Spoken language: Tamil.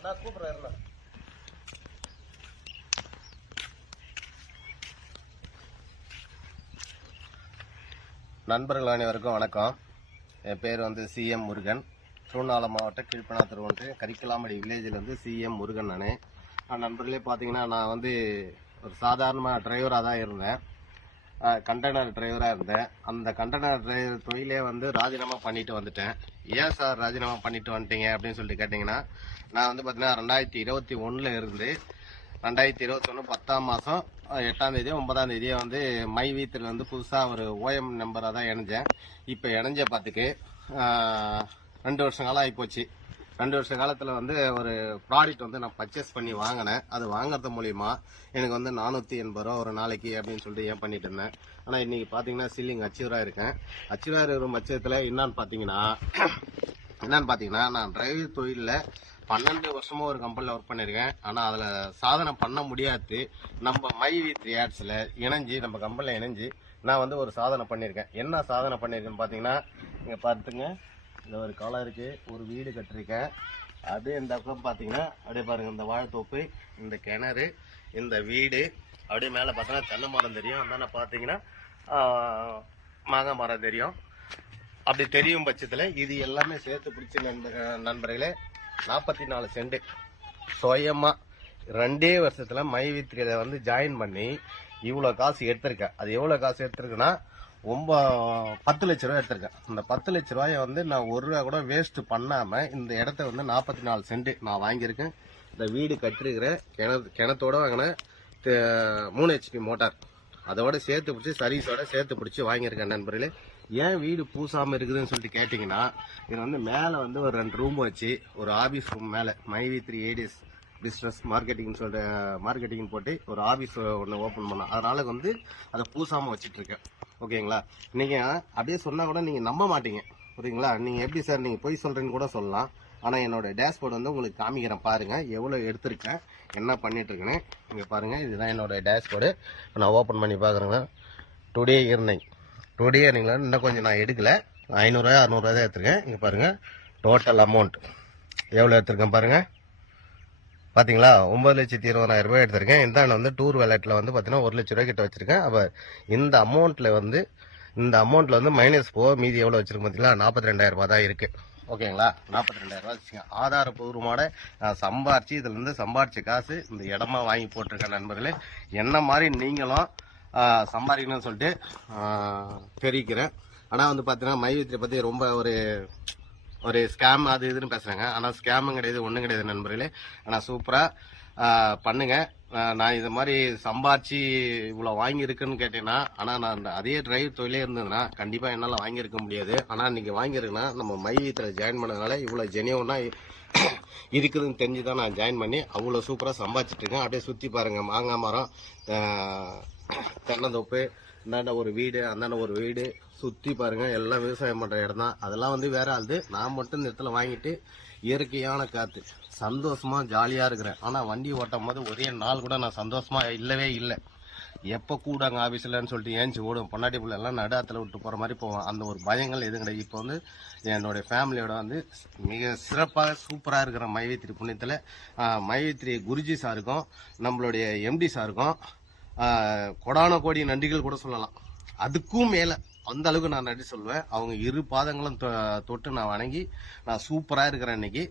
நண்பர்கள் அனைவருக்கும் வணக்கம். என் பேர் வந்து சிஎம் முருகன். திருவண்ணாமலை மாவட்டம் கீழ்பெண்ணாத்தூர் ஒன்று கரிக்கலாமடி வில்லேஜில் வந்து சிஎம் முருகன். நண்பர்களே பார்த்தீங்கன்னா, நான் வந்து ஒரு சாதாரண டிரைவராக தான் இருந்தேன். கண்டெய்னர் டிரைவராக இருந்தேன். அந்த கண்டெய்னர் டிரைவர் தொழிலே வந்து ராஜினாமா பண்ணிட்டு வந்துட்டேன். ஏன் சார் ராஜினாமா பண்ணிட்டு வந்துட்டீங்க அப்படின்னு சொல்லிட்டு கேட்டிங்கன்னா, நான் வந்து பார்த்தீங்கன்னா 2021 இருந்து 2021 10ஆம் மாதம் 8ஆம் தேதியோ 9ஆம் தேதியோ வந்து மை வீத்தில் வந்து புதுசாக ஒரு ஓஎம் நம்பராக தான் இணைஞ்சேன். இப்போ இணைஞ்ச பார்த்துக்கு 2 வருஷம் காலம் ஆகிப்போச்சு. 2 வருஷ காலத்தில் வந்து ஒரு ப்ராடக்ட் வந்து நான் பர்ச்சேஸ் பண்ணி வாங்கினேன். அது வாங்குறது மூலிமா எனக்கு வந்து 480 ரூபா ஒரு நாளைக்கு அப்படின்னு சொல்லிட்டு ஏன் பண்ணிட்டு இருந்தேன். ஆனால் இன்னைக்கு பார்த்தீங்கன்னா சீலிங் அச்சீவராக இருக்கேன். அச்சீவராக இருக்கிற பட்சத்தில் என்னன்னு பார்த்தீங்கன்னா நான் டிரைவர் தொழிலில் 12 வருஷமா ஒரு கம்பெனியில் ஒர்க் பண்ணியிருக்கேன். ஆனால் அதில் சாதனை பண்ண முடியாது. நம்ம மை வித் ஆட்ஸில் இணைஞ்சு நம்ம கம்பெனியில் இணைஞ்சு நான் வந்து ஒரு சாதனை பண்ணியிருக்கேன். என்ன சாதனை பண்ணியிருக்கேன்னு பார்த்தீங்கன்னா, இங்கே பார்த்துங்க, இந்த ஒரு காலம் இருக்குது, ஒரு வீடு கட்டிருக்கேன். அப்படியே இந்த பக்கம் பார்த்தீங்கன்னா அப்படியே பாருங்கள், இந்த வாழைத்தோப்பு, இந்த கிணறு, இந்த வீடு, அப்படியே மேலே பார்த்தீங்கன்னா தென்னை மரம் தெரியும். அந்தான பார்த்தீங்கன்னா மாங்காய் மரம் தெரியும். அப்படி தெரியும் பட்சத்தில் இது எல்லாமே சேர்த்து பிடிச்ச நண்பர்களே 44 சென்ட் சுயமாக 2 வருஷத்தில் மை வித்திரியை வந்து ஜாயின் பண்ணி இவ்வளோ காசு எடுத்திருக்கேன். அது எவ்வளோ காசு எடுத்திருக்குன்னா 10 லட்ச ரூபா எடுத்திருக்கேன். இந்த 10 லட்ச ரூபாயை வந்து நான் 1 ரூபா கூட வேஸ்ட் பண்ணாமல் இந்த இடத்த வந்து 44 சென்ட் நான் வாங்கியிருக்கேன். இந்த வீடு கட்டிருக்கிறேன். கிணத்தோட வாங்கினேன் 3 HP மோட்டார் அதோட சேர்த்து பிடிச்சி சர்வீஸோட சேர்த்து பிடிச்சி வாங்கியிருக்கேன். நண்பர்களே, ஏன் வீடு பூசாமல் இருக்குதுன்னு சொல்லிட்டு கேட்டிங்கன்னா, இது வந்து மேலே வந்து ஒரு 2 ரூம் வச்சு ஒரு ஆஃபீஸ் ரூம் மேலே மை வி3 ஏடிஎஸ் பிஸ்னஸ் மார்க்கெட்டிங்னு சொல்லிட்டு மார்க்கெட்டிங் போட்டு ஒரு ஆஃபீஸ் ஒன்று ஓப்பன் பண்ணோம். அதனால வந்து அதை பூசாமல் வச்சுட்ருக்கேன். ஓகேங்களா? நீங்கள் அப்படியே சொன்னால் கூட நீங்கள் நம்ப மாட்டீங்க. புரியுங்களா? நீங்கள் எப்படி சார் நீங்கள் பொய் சொல்கிறேன்னு கூட சொல்லலாம். ஆனால் என்னோடய டேஷ்போர்டு வந்து உங்களுக்கு காமிக்கிறேன் பாருங்கள், எவ்வளோ எடுத்திருக்கேன், என்ன பண்ணிகிட்ருக்கேன்னு. இங்கே பாருங்கள், இதுதான் என்னோடய டேஷ்போர்டு. நான் ஓப்பன் பண்ணி பார்க்குறேங்க. டுடே ஏர்னிங்களா இன்னும் கொஞ்சம் நான் எடுக்கலை. 500 ரூபா 600 ரூபா தான் எடுத்துருக்கேன். இங்கே பாருங்கள், டோட்டல் அமௌண்ட் எவ்வளோ எடுத்திருக்கேன் பாருங்கள். பார்த்தீங்களா? 9,20,000 ரூபாய் எடுத்திருக்கேன். இந்த வந்து டூர் வேலெட்டில் வந்து பார்த்தீங்கன்னா 1 லட்ச ரூபாய் கிட்ட வச்சுருக்கேன். அப்போ இந்த அமௌண்ட்டில் வந்து மைனஸ் போக மீதி எவ்வளோ வச்சுருக்கேன் பார்த்தீங்களா? 42,000 ரூபா தான் இருக்குது. ஓகேங்களா? 42,000 ரூபா வச்சுங்க. ஆதாரபூர்வமான சம்பாரிச்சு இதுலேருந்து சம்பாரிச்ச காசு இந்த இடமா வாங்கி போட்டிருக்கேன். நண்பர்களே, என்ன மாதிரி நீங்களும் சம்பாதிக்கணும்னு சொல்லிட்டு தெரிவிக்கிறேன். ஆனால் வந்து பார்த்தீங்கன்னா மை வித்திரை பற்றி ரொம்ப ஒரு ஸ்கேம் அது இதுன்னு பேசுகிறாங்க. ஆனால் ஸ்கேமும் கிடையாது, ஒன்றும் கிடையாது நண்பர்களே. ஆனால் சூப்பராக பண்ணுங்க. நான் இது மாதிரி சம்பாரிச்சு இவ்வளோ வாங்கியிருக்குன்னு கேட்டேன்னா, ஆனால் நான் அதே டிரைவர் தொழிலே இருந்ததுன்னா கண்டிப்பாக என்னால் வாங்கியிருக்க முடியாது. ஆனால் நீங்கள் வாங்கியிருக்குன்னா நம்ம மை வித்திரை ஜாயின் பண்ணதுனால இவ்வளோ ஜெனியூனா இருக்குதுன்னு தெரிஞ்சு தான் நான் ஜாயின் பண்ணி அவ்வளோ சூப்பராக சம்பாதிச்சிட்ருக்கேன். அப்படியே சுற்றி பாருங்கள், மாங்காய் மரம், தென்னந்தோப்பு, அந்தாண்ட ஒரு வீடு, அந்தாண்ட ஒரு வீடு, சுற்றி பாருங்கள், எல்லாம் விவசாயம் பண்ணுற இடம் தான். அதெல்லாம் வந்து வேற ஆளுது. நான் மட்டும் இந்த இடத்துல வாங்கிட்டு இயற்கையான காற்று சந்தோஷமாக ஜாலியாக இருக்கிறேன். ஆனால் வண்டி ஓட்டும் போது ஒரே நாள் கூட நான் சந்தோஷமாக இல்லவே இல்லை. எப்போ கூட அங்கே ஆஃபீஸில்னு சொல்லிட்டு ஏஞ்சி ஓடும். பொன்னாட்டி பிள்ளைலாம் நடாத்தில் விட்டு போகிற மாதிரி போவோம். அந்த ஒரு பயங்கள் எதுவும் கிடையாது. இப்போ வந்து என்னுடைய ஃபேமிலியோட வந்து மிக சிறப்பாக சூப்பராக இருக்கிற மைவித்திரி புண்ணியத்தில் மைவித்திரி குருஜி சாருக்கும் நம்மளுடைய எம்டி சாருக்கும் கொடான கோடி நன்றிகள் கூட சொல்லலாம். அதுக்கும் மேலே அந்த அளவுக்கு நான் நன்றி சொல்வேன். அவங்க 2 பாதங்களும் தொட்டு நான் வணங்கி நான் சூப்பராக இருக்கிறேன் இன்னைக்கு.